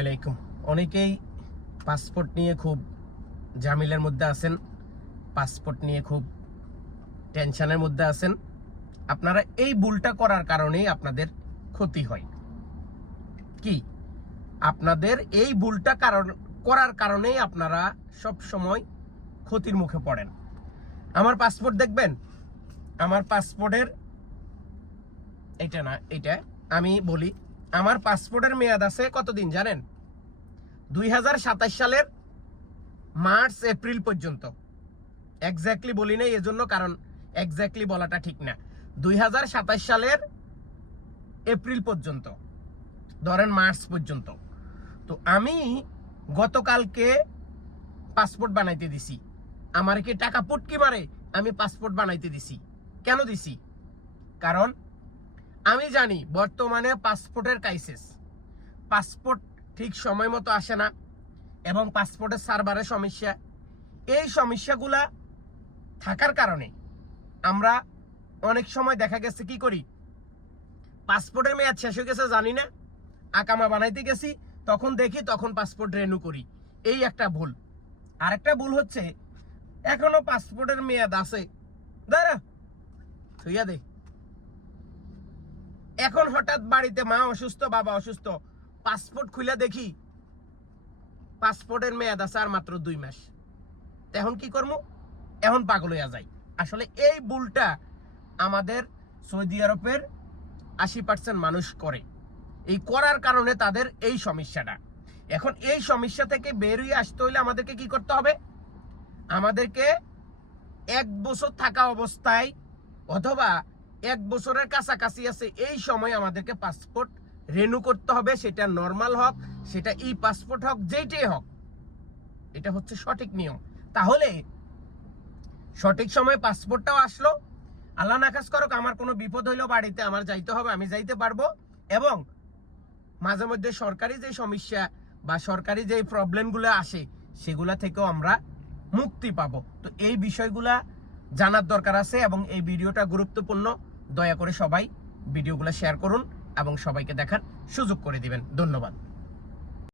আলাইকুম। অনেকেই পাসপোর্ট নিয়ে খুব ঝামেলার মধ্যে আছেন, পাসপোর্ট নিয়ে খুব টেনশনের মধ্যে আছেন। আপনারা এই ভুলটা করার কারণেই আপনাদের ক্ষতি হয়। কি আপনাদের এই ভুলটা করার কারণেই আপনারা সব সময় ক্ষতির মুখে পড়েন। আমার পাসপোর্ট দেখবেন, আমার পাসপোর্টের এটা না, এটা আমি বলি, আমার পাসপোর্টের মেয়াদ আছে কতদিন জানেন? 2027 সালের মার্চ এপ্রিল পর্যন্ত। এক্স্যাক্টলি বলি না এজন্য, কারণ এক্স্যাক্টলি বলাটা ঠিক না। 2027 সালের এপ্রিল পর্যন্ত, ধরেন মার্চ পর্যন্ত। তো আমি গতকালকে পাসপোর্ট বানাইতে দিছি। আমার কি টাকা পুটকি মারে আমি পাসপোর্ট বানাইতে দিছি? কেন দিছি? কারণ আমি জানি বর্তমানে পাসপোর্টের ক্রাইসিস। পাসপোর্ট ঠিক সময় মতো আসে না এবং পাসপোর্টের সার্ভারের সমস্যা। এই সমস্যাগুলা থাকার কারণে আমরা অনেক সময় দেখা গেছে কি করি, পাসপোর্টের মেয়াদ শেষ হয়ে গেছে জানি না, আকামা বানাইতে গেছি, তখন দেখি তখন পাসপোর্ট রিনিউ করি। এই একটা ভুল। আরেকটা ভুল হচ্ছে এখনো পাসপোর্টের মেয়াদ আছে, দাঁড়া থুইয়া দে। এখন হঠাৎ বাড়িতে মা অসুস্থ, বাবা অসুস্থ, পাসপোর্ট খুলে দেখি পাসপোর্টের মেয়াদ আছে আর মাত্র 2 মাস। এখন কি করবো? এখন পাগল হইয়া যাই। আসলে এই ভুলটা আমাদের সৌদি আরবের 80% মানুষ করে। এই করার কারণে তাদের এই সমস্যাটা। এখন এই সমস্যা থেকে বের হয়ে আসতে হইলে আমাদেরকে কি করতে হবে? আমাদেরকে 1 বছর থাকা অবস্থায় অথবা 1 বছরের কাছাকাছি আছে এই সময় আমাদেরকে পাসপোর্ট রিনিউ করতে হবে। সেটা নর্মাল হোক, সেটা ই পাসপোর্ট হোক, যেইটাই হোক, এটা হচ্ছে সঠিক নিয়ম। তাহলে সঠিক সময় পাসপোর্টটাও আসলো। আল্লাহ নাখাস করুক আমার কোনো বিপদ হইলো বাড়িতে, আমার যাইতে হবে, আমি যাইতে পারবো। এবং মাঝে মধ্যে সরকারি যে সমস্যা বা সরকারি যে প্রবলেমগুলো আসে সেগুলা থেকেও আমরা মুক্তি পাবো। তো এই বিষয়গুলা জানার দরকার আছে এবং এই ভিডিওটা গুরুত্বপূর্ণ। দয়া করে সবাই ভিডিওগুলো শেয়ার করুন এবং সবাইকে দেখার সুযোগ করে দিবেন। ধন্যবাদ।